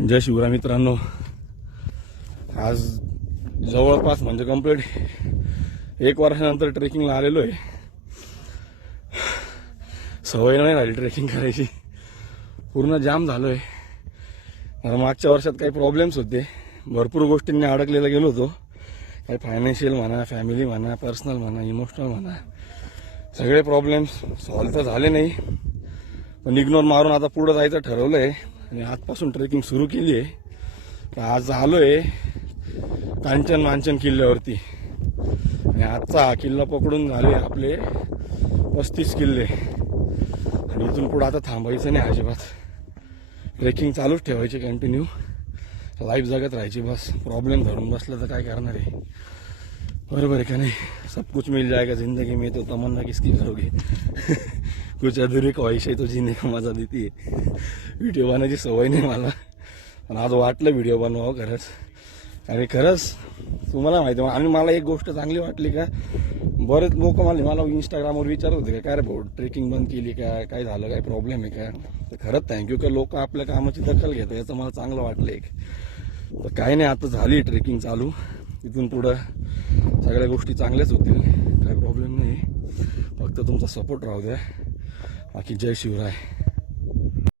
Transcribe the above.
जय शिवराय मित्रांनो, आज जवळपास म्हणजे कंप्लीट 1 वर्षानंतर ट्रेकिंगला आलेलो आहे. सवय नाही राहिली ट्रेकिंग करायची, पूर्ण जाम झालोय. मागच्या वर्षात काही प्रॉब्लेम्स होते, भरपूर गोष्टींनी अडकलेला गेलो होतो. काही फायनान्शियल म्हणा, फॅमिली म्हणा, पर्सनल म्हणा, इमोशनल म्हणा, सगळे प्रॉब्लेम्स सॉल्व तर झाले नाही. पण इग्नोर मारून आता पुढे जायचं ठरवलंय आणि आजपासून ट्रेकिंग सुरू केली आहे. तर आज आलोय कांचन मांचन किल्ल्यावरती आणि आजचा हा किल्ला पकडून झाले आपले 35 किल्ले. आणि इथून पुढे आता थांबायचं नाही अजिबात, ट्रेकिंग चालूच ठेवायची, कंटिन्यू लाईफ जगत राहायची. बस प्रॉब्लेम धरून बसलं तर काय करणार आहे, बरोबर आहे का नाही. सब कुछ मिल जाएगा जिंदगी में तो तमन्ना किसकी करोगे. कुछ अधूरी ख्वाहिश है तो जीने का मजा देती है. व्हिडिओ बनवायची सवय नाही मला, पण आज वाटलं व्हिडिओ बनवावं खरंच. आणि खरंच तुम्हाला माहिती आहे, आणि मला एक गोष्ट चांगली वाटली का, बरेच लोक मला इंस्टाग्रामवर विचारत होते काय रे भाऊ ट्रेकिंग बंद केली का, काय झालं, काय प्रॉब्लेम आहे का. तर खरंच थँक्यू का लोक आपल्या कामाची दखल घेतात, याचं मला चांगलं वाटलं एक. तर काही नाही, आता झाली ट्रेकिंग चालू. इथून पुढं सगळ्या गोष्टी चांगल्याच होतील, काही प्रॉब्लेम नाही. फक्त तुमचा सपोर्ट राहू द्या. बाकी जय शिवराय.